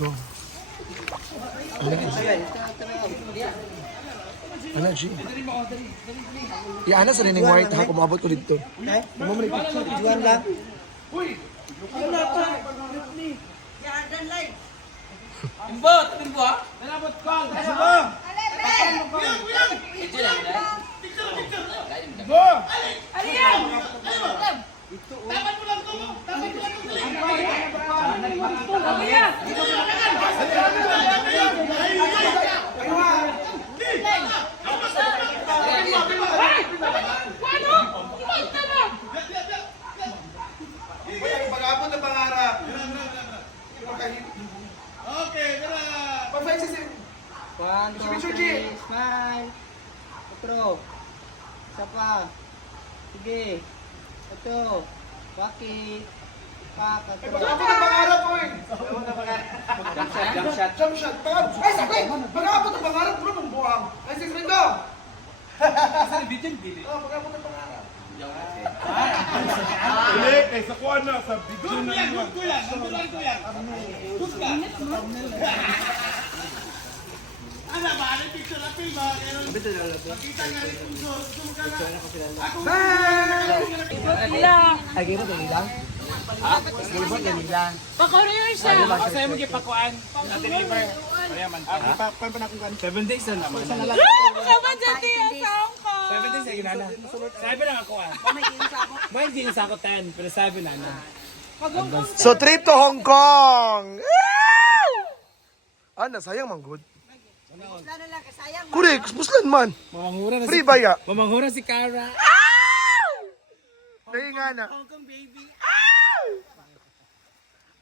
Go. Ano, G? Iana sa rin yung white ha, kumabot ko dito. Okay? Juan lang. Timbot! Timbo ah! Nalabot ko! Timbo! Pag-abot na pangarap. Okay, tara! Perfect si 1, 2, 3, smile. Otro. Isa pa. Sige. Ito. Bakit? Katro. Pag-abot na pangarap ko eh. Jump shot. Jump shot. Ay, sakit! Pag-abot na pangarap, bro, mong buwang. Ay, 6 rin go! Saan bitin pili? Oh, pag-abot na pangarap. Hindi, kay sa kuha na, sa video na yun. Good ko yan! Nandulan ko yan! Good ka! Ano ba? Ano yung picture na film ba? Makita nga rin kung gusto mo ka na. Ako Ay, game mo din lang? Game mo din lang. Pa-courier siya. Masaya mo kipakuan. Na-deliver. Kaya man. Paano pa na kung 7 days na naman. Kaman dyan tiya sa Hong Kong. 7 days na ginana. Sabi lang ako ah. May jeans ako 10, pero sabi na na. So, trip to Hong Kong! Ah, nasayang man good. Correct, puslan man. Mamanghura na Free baya. Mamanghura si Cara. Dahil nga na. Hong Kong baby.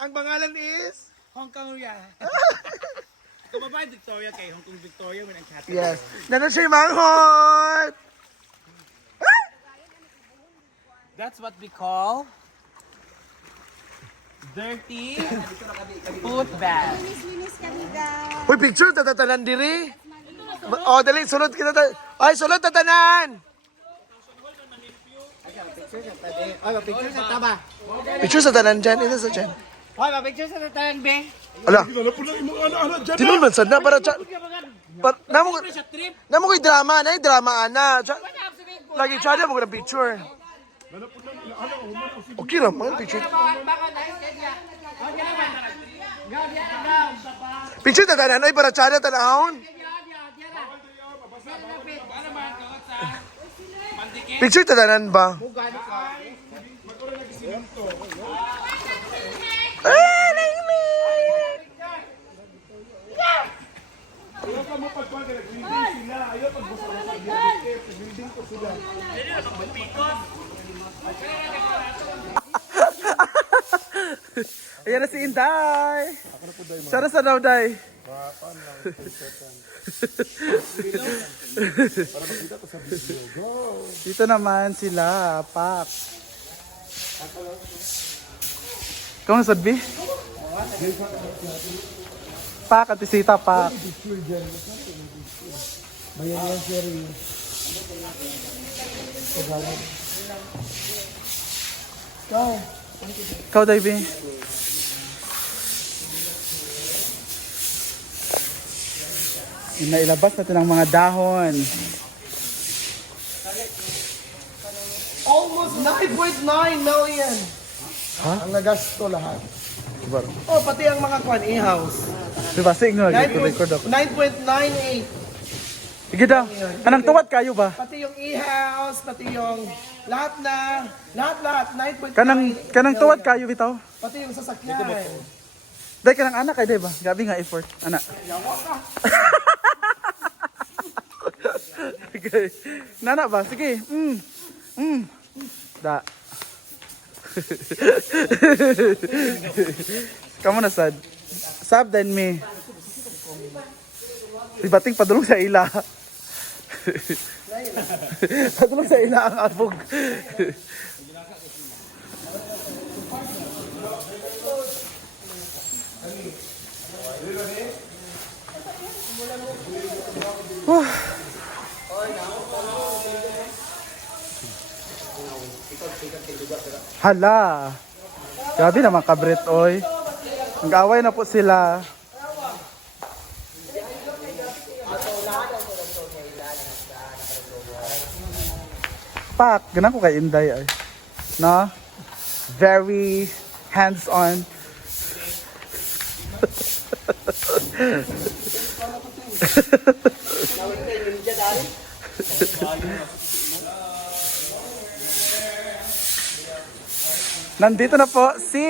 Ang pangalan is? Hong Kong ya. Kababae Victoria kay Hong Kong Victoria man ang cat. Yes. Nanon siya yung manghot! That's what we call dirty food bag. Linis kami guys. Uy, picture, tatatanan diri. Oh, dali, sunod kita. Ay, sunod tatanan! Ay, picture sa taba. Picture sa tanan dyan, ito sa dyan. Ay, picture sa tatalan, be. Ala, Wala po lang yung mga anak-anak dyan. tinulman sad na para dyan. Namo ko'y drama na, drama ana. Lagi siya mo ng picture. Okay naman, picture. Picture tatanan, ay para siya na tanahon. Picture tatanan ba? Ah, nainig! Ayaw ka mapagpag, nag-building sila. Ayaw pag-busa mo sa building ko sila. Ayan na si Inday. Sana sa daw, Day. Dito naman sila, Pak. Ikaw na sadbi? Pak at isita, Pak. Bayan yan, Sherry. Ikaw, Davey. Nailabas natin ang mga dahon. Almost 9.9 million. Ha? Ang nagasto lahat. Diba? Oh, pati ang mga kwan, e-house. Diba? Signal, record ako. 9.98. Sige daw. Anong tuwad kayo ba? Pati yung e-house, pati yung lahat. 9.9. Kanang tuwad kayo bitaw? Pati yung sasakyan. Dahil ka ng anak ay diba? Gabi nga effort. Anak. Okay. Nana ba? Sige. Da. Kamu na sad. Sab then me. Ibating padulong sa ila. Padulong sa ila ang abog. Hala. Grabe naman kabret oy. Nag-away na po sila. Pak, ganun ko kay Inday ay. No? Very hands-on. Nandito na po si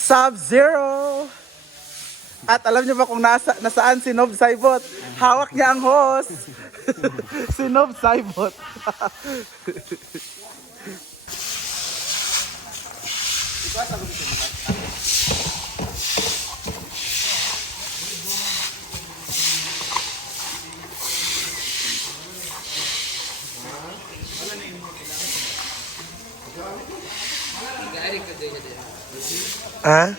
Sub-Zero. At alam niyo ba kung nasaan si Nob Saibot? Hawak niya ang host. Si Nob Saibot. Ah?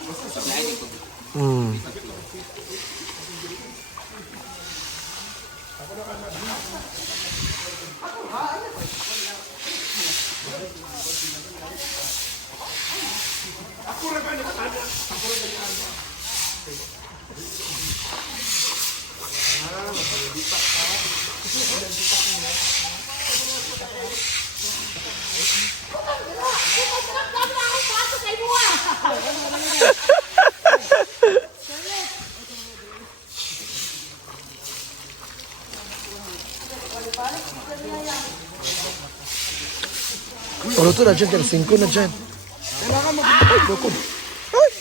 Ano to na dyan? Kaya 5 na dyan. Ay, loko. Ay!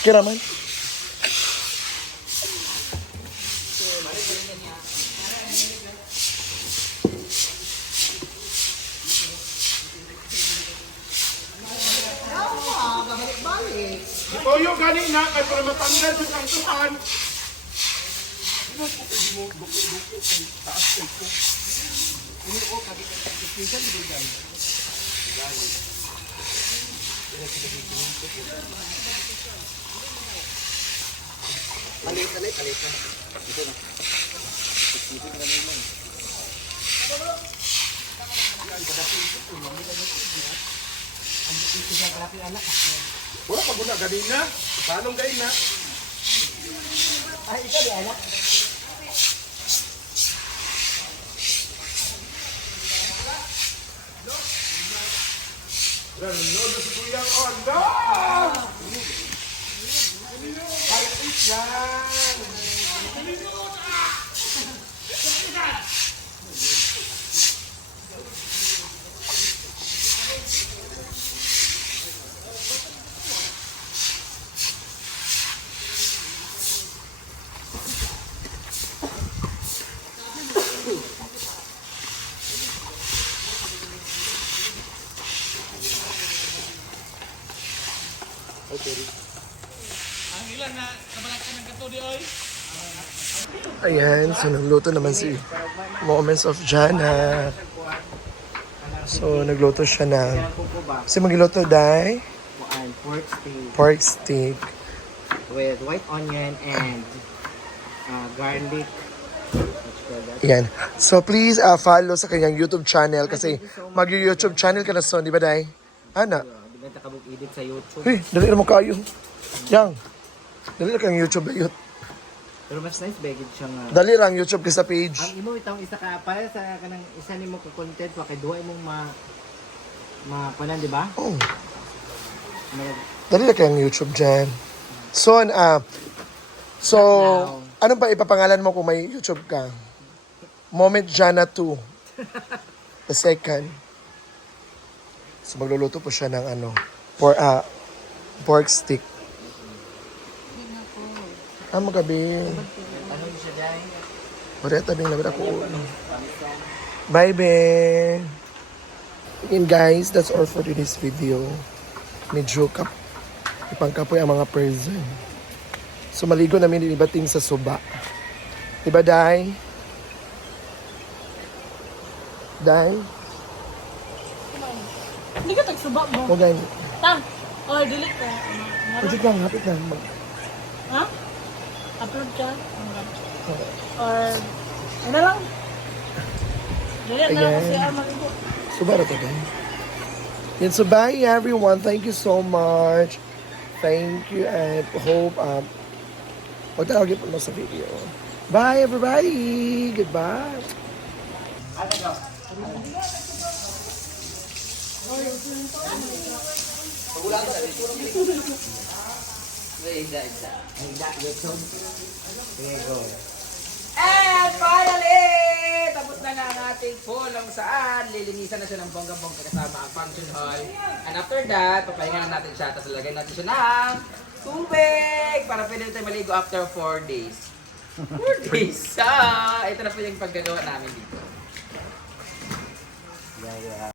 Kira man. Toyo gani na kay para matanggal sa kantuan. Wala pa guna gani na. Tanong gani na. Ay, ikaw di anak. Ganun na si Kuya Ondo. Ay, yan. Ayan, so nagluto naman si Moments of Jana. So nagluto siya ng... Kasi magluto dahil And pork steak pork steak. with white onion and garlic. Ayan. So please follow sa kanyang YouTube channel kasi mag-YouTube channel ka na son, di ba Day? Ana? Di ba takabog edit sa YouTube? Hey, dali na mo kayo. Yang. Dali na kang YouTube ayot. Pero mas nice begid siya nga. Dali lang YouTube ka sa page. Ang imo itong isa ka para sa kanang isa nimo ka content wa kay duha imong kunan di ba? Oh, Mag- dali na kang YouTube dyan. Son, so, ano ba ipapangalan mo kung may YouTube ka? Moment Jana 2. The second. So magluluto po siya ng pork stick. Magabi. Ano siya dai? Wala tabing labit ako. Bye, Ben. And guys, that's all for today's video. Medyo ipangkapoy ang mga person. So maligo namin din ibating sa suba. Diba, Day? Day? Hindi ka tagsuba mo. O ganyan. Tang! Or delete ko. Hapit lang, hapit lang. Ha? Upload ka? Or ano lang? Delete na lang Ayan. kasi maligo. Suba na to, Day. Yan, so bye everyone. Thank you so much. Thank you and hope magtawagin po mo sa video. Bye everybody! Goodbye! And finally, tapos na nga ang ating pool kung saan lilinisan na siya ng bongga-bongga kasama ang function hall. And after that, papahinga na natin siya, tapos lalagay natin siya ng tubig para pwede na tayo maligo after 4 days. 4 days! Ito na po yung paggagawa namin dito.